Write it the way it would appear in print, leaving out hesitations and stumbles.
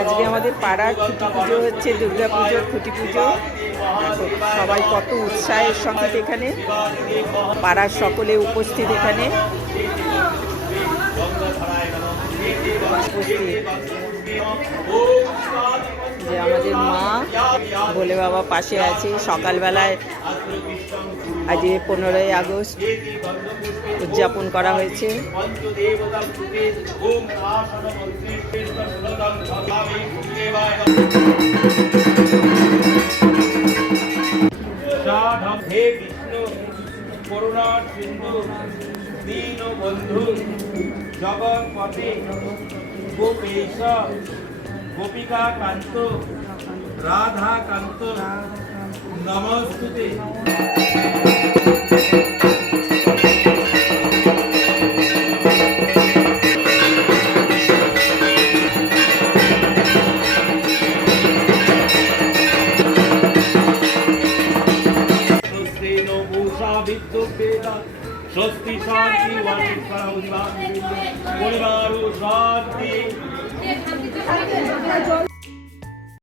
আজকে আমাদের পাড়ার খুঁটি পুজো হচ্ছে, দুর্গা পুজো, খুঁটি পুজো। সবাই কত উৎসাহের সঙ্গে এখানে, পাড়ার সকলে উপস্থিত এখানে উপস্থিত। যে আমাদের মা ভোলে বাবা পাশে আছে। সকালবেলায় আজ 15ই আগস্ট উদযাপন করা হয়েছে। হে বিষ্ণু করুণার সিন্ধু দীন বন্ধু জগৎপতে গোপেশ গোপিকা কান্ত রাধা কান্ত নমস্তুতে। স্বস্তি শান্তি শান্তি